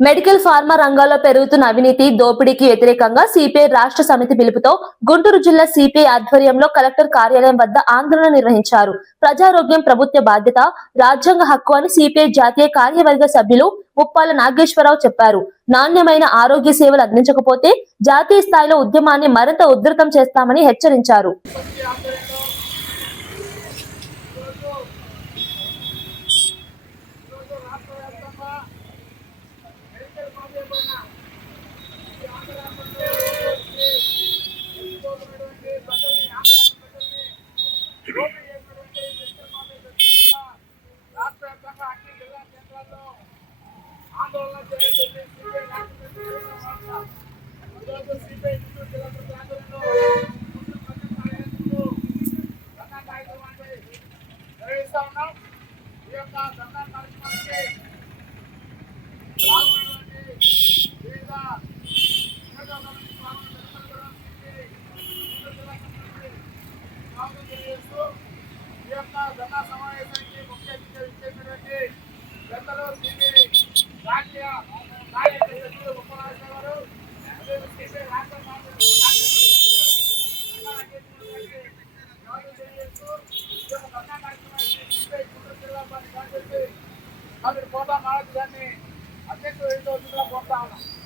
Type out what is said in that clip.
Medical pharma రంగాల్లో పెరుగుతున్న అవినీతి దోపిడీకి వ్యతిరేకంగా సిపిఐ రాష్ట్ర సమితి పిలుపుతో గుంటూరు జిల్లా సిపిఐ ఆధ్వర్యంలో కలెక్టర్ కార్యాలయం వద్ద ఆందోళన నిర్వహించారు. ప్రజారోగ్యం ప్రభుత్వ బాధ్యత, రాజ్యాంగ హక్కు అని సిపిఐ జాతీయ కార్యవర్గ సభ్యులు ముప్పాల నాగేశ్వరరావు చెప్పారు. నాణ్యమైన ఆరోగ్య సేవలు అందించకపోతే జాతీయ స్థాయిలో ఉద్యమాన్ని మరింత ఉధృతం చేస్తామని హెచ్చరించారు. అధ్యక్షుడు